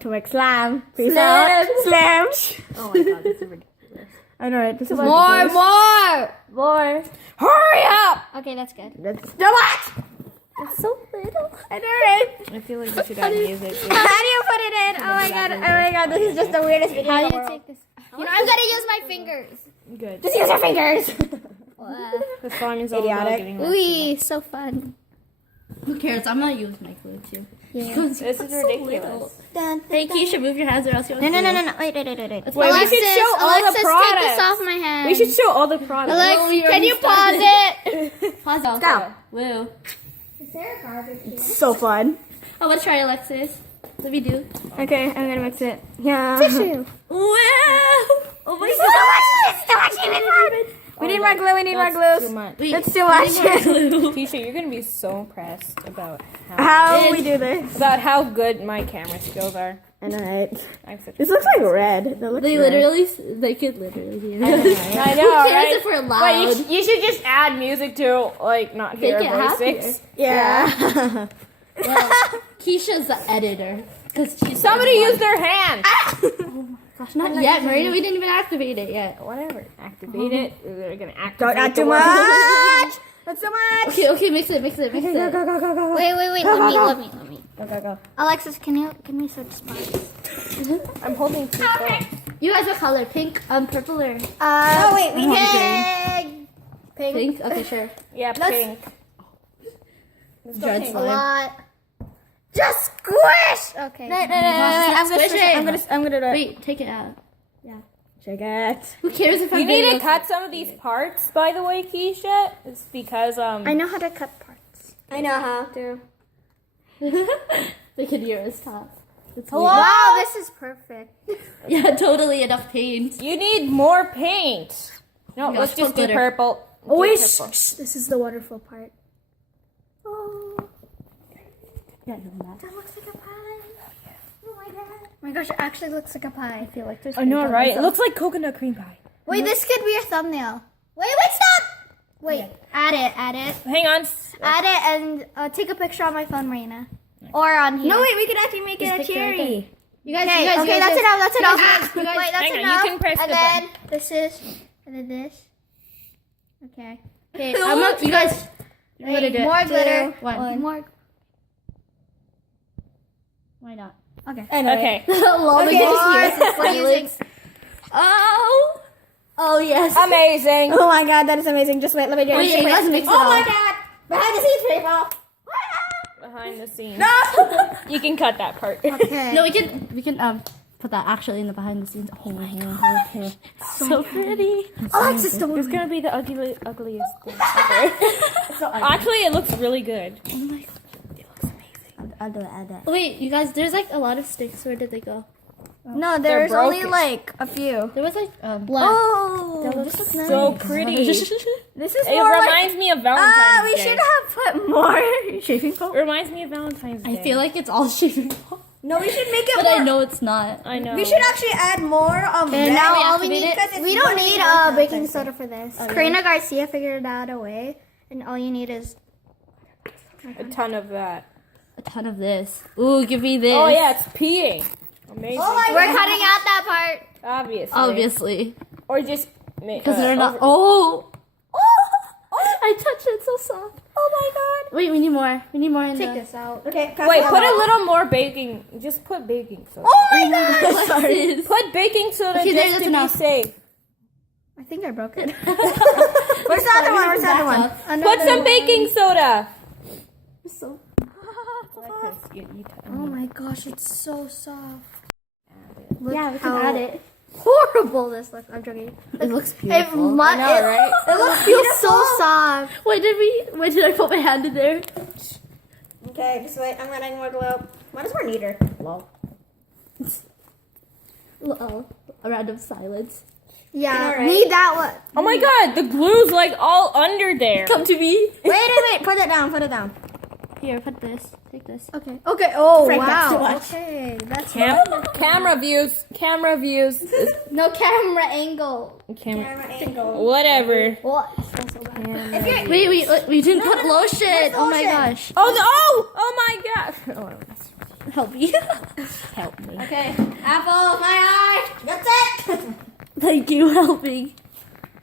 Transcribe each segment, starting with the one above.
to make slime. Peace out. Slam. Oh my god, this is ridiculous. I know, right? This is More. Hurry up! Okay, that's good. That's so much! It's so little. I know, right? I feel like we should add music. How do you put it in? Oh my god, this is just the weirdest video How in do the you world. take this? You know, I'm gonna use my fingers. Good. Just use your fingers! The slime is all about Idiotic. getting Ooh, so fun. Who cares? I'm gonna use my glue too. Yeah. This is ridiculous. Hey, Keisha, move your hands or else you'll. No. Wait. Wait, we should show all Alexis, the products. take this off my hand. We should show all the products. Alex, can you pause it? Pause it. Go. Woo. Is there a garbage here? So fun. I want to try Alexis. Let me do. Okay, I'm gonna mix it. Yeah. Tissue. Wow. Oh my So much fun! We need more glue, Too much. That's too much. Keisha, you're gonna be so impressed about How we do this? how good my camera skills are. I know, right? I'm such This looks like red. That looks They red. they could literally do I know, Who cares right? if we're loud? Wait, you should just add music to like not hear Make it voice happier. 6. Yeah. Well, Keisha's the editor. Somebody use their hand. Gosh, not yet, Marina. We didn't even activate it yet. Whatever. Activate it. We're gonna activate. Don't add the too word. much! That's so much! Okay, mix it. Go. Wait. Go. Let me. Go. Alexis, can you give me some spots? I'm holding two phones. You guys, what color? Pink, purple, or Oh, wait, we pink? Pink. Okay, sure. Yeah, pink. Dread A slime. lot. Just squish! Okay. No. I'm gonna do it. Wait, take it out. Shake it. Who cares if I'm You need to doing cut some of these parts, by the way, Keisha. It's because I know how to cut parts. I know how to. They can hear us talk. Wow, this is perfect. Yeah, totally enough paint. you need more paint. No, Gosh, let's just put do glitter. purple. Oh, Do wait, purple. this is the waterfall part. Yeah, I know that. That looks like a pie. Oh my god. Oh my gosh, it actually looks like a pie. I feel like there's. I know, right? It looks like coconut cream pie. Wait, this could be your thumbnail. Wait, stop! Wait, add it. Hang on. Add it and take a picture on my phone, Marina. Or on here. No, wait, we could actually make it a picture right cherry. You guys, Okay, you guys, that's enough. guys, Wait, that's hang on, enough. you can press and the then this is, and then this. Okay. Okay, I'm up. You guys, you Wait, gotta do it. more glitter. 2, 1. More. Why not? Okay. Okay. Lol, Okay, we're using. Oh yes. Amazing. Oh my god, that is amazing. Just wait, let me do it. Wait, let's mix it Oh my all. god! Behind the scenes, people! Behind the scenes. No! You can cut that part. Okay. No, we can put that actually in the behind the scenes. Oh my god, so pretty. Alexis, don't It's gonna be the ugliest thing ever. Actually, it looks really good. Oh my god. I'll do it. Wait, you guys, there's like a lot of sticks. Where did they go? No, there's only broken. like a few. There was like Oh, That this looks looks nice. So pretty. This is It more reminds me of Valentine's we Day. should have put more shaving foam. It reminds me of Valentine's Day. I feel like it's all shaving foam, No, we should make it but more. I know it's not. I know. We should actually add more And red. now all all we need- we don't need baking soda for this. Karina Garcia figured out a way, and all you need is. a ton of that. A ton of this. Ooh, give me this. Oh yeah, it's peeing. Amazing. We're cutting out that part. Obviously. Obviously, Or just make. because they're not. Oh. I touched it, so soft. Oh my god. Wait, we need more. We need more in Take the. this out. Okay. Wait, put a little more baking. Just put baking soda. Oh my god. Sorry. Put baking soda Okay, just that's to enough. be safe. I think I broke it. Where's the other one? Where's the other one? Put some baking soda. So. Oh my gosh, it's so soft. Yeah, we can add it. Horrible this looks. I'm joking. It looks It, beautiful. right? It feels so soft. Why did I put my hand in there? Okay, just wait. I'm adding more glue. One is more neater. Lol. Oh, a random silence. Yeah, Alright. need that one. Oh my god, the glue's like all under there. Come to me. Wait. Put it down. Here, put this. Take this. Okay. Oh, Frank, that's too wow. much. Okay, that's Camera views. No camera angle. camera angle. Whatever. What? That's so bad. Wait, we didn't put lotion. Where's Oh my lotion? gosh. Oh my god. Help me. Help me. Okay. Okay. Apple, my eye. That's it. Thank you, helping.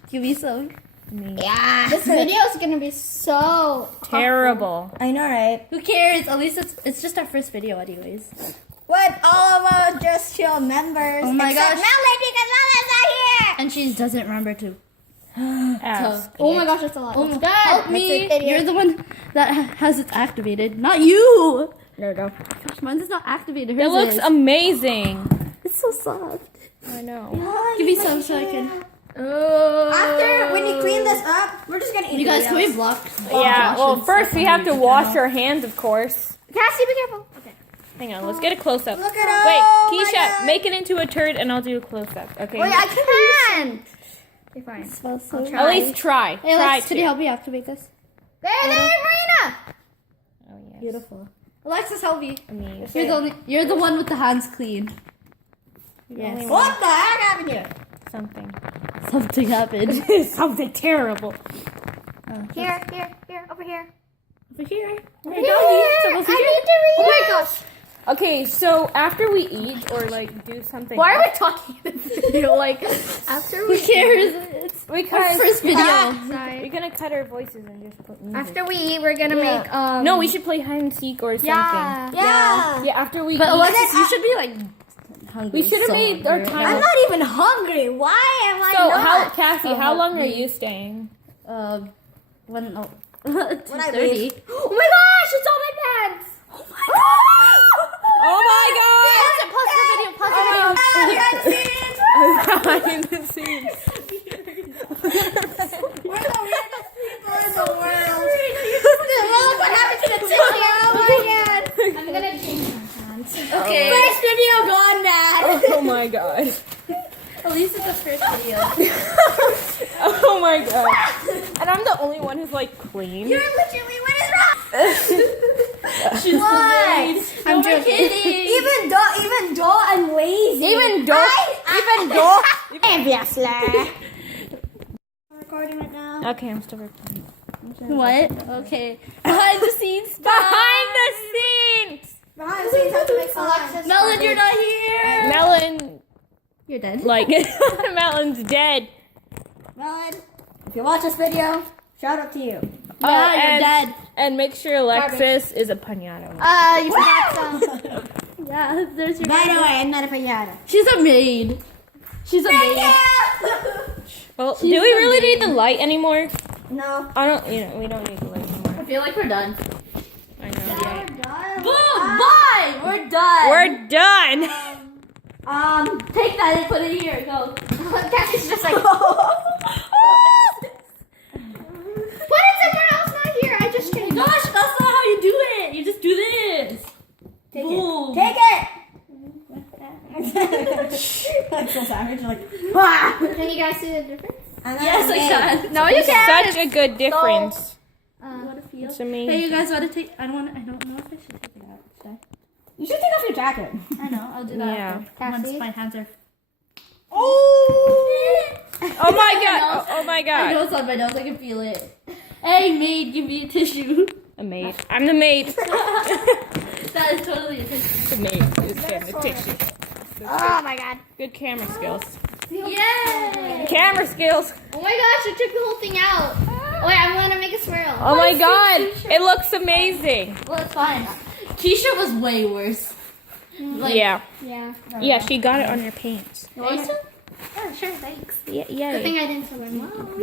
Give me some. Yeah. This video is gonna be so Terrible. I know, right? Who cares? At least it's just our first video, anyways. What? All of us just show members. Oh my except gosh. Melon, because Melon's not here. And she doesn't remember to. Ask. Oh my gosh, that's a lot. Oh my god! Help me! That's it, You're the one that has it activated, not you. There we go. Gosh, mine is not activated. It Hers looks is. amazing. It's so soft. I know. Give me some so I can. After when you clean this up, we're just gonna eat. You guys, the can we videos. block? Yeah, well, first we have to wash our hands, of course. Cassie, be careful. Okay. Hang on, let's get a close-up. Look at her. Wait, Oh my Keisha, God. make it into a turd and I'll do a close-up, okay? Wait, I can. Okay, fine. It smells so I'll good. try. At least try. Hey, Try Alex, can you to. help me activate this? There, Marina. Oh, yes. Beautiful. Alexis, help me. Amazing. You're the one with the hands clean. Yes. What the heck happened here? Something. Something happened. Something terrible. Here, over here. Over here. Here, I need to read. Oh my gosh. Okay, so after we eat or like do something. Why are we talking in this video? Like, after Who we cares? It's Because our first video. we're Sorry. gonna cut our voices and just put music. After we eat, we're gonna make No, we should play hide and seek or something. Yeah. Yeah, after we But eat. Alexis, you should be like hungry. We should have made our time. I'm not even hungry. Why am I So, not? Cassie, how long are you staying? When oh, When I 2:30. leave. Oh my gosh, it's on my pants. Oh my god! Pause the video. Pause the video. Behind the scenes. We're the weirdest people in the world. Look what happened to the tissue. Oh my god. I'm gonna change my pants. Okay. First video gone bad. Oh my god. At least it's the first video. Oh my god. And I'm the only one who's like clean. You're literally, what is wrong? She's What? I'm kidding. Even though I'm lazy. Even though. Obviously. I'm recording right now. Okay, I'm still recording. What? Okay. Behind the scenes. Behind the scenes! Behind the scenes, how to make Alexis. Melon, you're not here. Melon, You're dead. like, Melon's dead. Melon, if you watch this video, shout out to you. Yeah, you're and, dead. And make sure Alexis is a pinata. You forgot some. Yeah, there's your. By the way, I'm not a pinata. She's a maid. She's a maid. Well, do we really need the light anymore? No. I don't, we don't need the light anymore. I feel like we're done. I know. We're done. Boom! Bye! We're done. We're done! Take that and put it here. Go. Cassie's just like. Put it somewhere else, not here. I just changed. Gosh, that's not how you do it. You just do this. Boom. Take it. That's so savage. Like, ah. Can you guys see the difference? Yes, I can. No, you can't. Such a good difference. What a feel. It's amazing. Hey, you guys want to take? I don't know if I should take it out. Should I? You should take off your jacket. I know. I'll do that. Yeah. After. Once Cassie? my hands are. Oh. Oh my god! Oh my I god! know it's on my nose. I can feel it. Hey, maid, give me a tissue. A maid. I'm the maid. That is totally a tissue. The maid is getting the tissue. Oh my god. Good camera skills. Yay! Camera skills. Oh my gosh, I took the whole thing out. Wait, I'm gonna make a swirl. Oh my god! It looks amazing. Well, it's fine. Keisha was way worse. Like, Yeah. Yeah. Yeah, she got it on her pants. You want some? Oh, sure, thanks. Yeah, Good yay. thing I didn't tell my mom.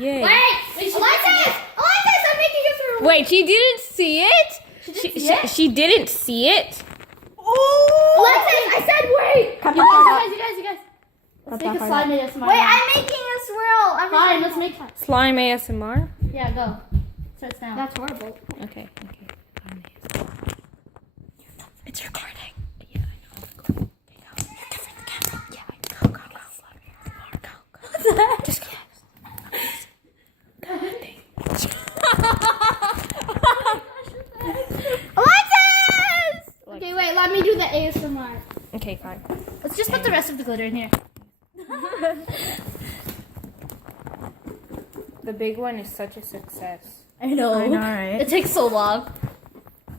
Yay. Wait, Alexis! Alexis, I'm making a swirl. Wait, she didn't see it? She didn't see it? Oh! Alexis, I said wait. You guys. Let's make a slime ASMR. Wait, I'm making a swirl. Fine, let's make it. Slime ASMR? Yeah, go. Starts now. That's horrible. Okay. It's recording. Yeah, I know. You're different the camera. Yeah, I know. Go. Slime ASMR. Go. Just go. Alexis! Okay, wait, let me do the ASMR. Okay, fine. Let's just put the rest of the glitter in here. The big one is such a success. I know. right? It takes so long.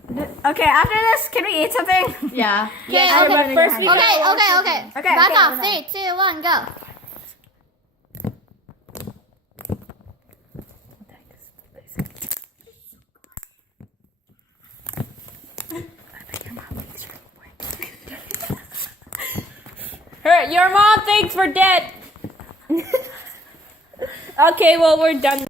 Okay, after this, can we eat something? Yeah. Okay, Yeah, okay. but first we Okay. Okay, Back okay, off. okay. 3, 2, 1, go. Your mom thinks we're dead. Okay, well, we're done.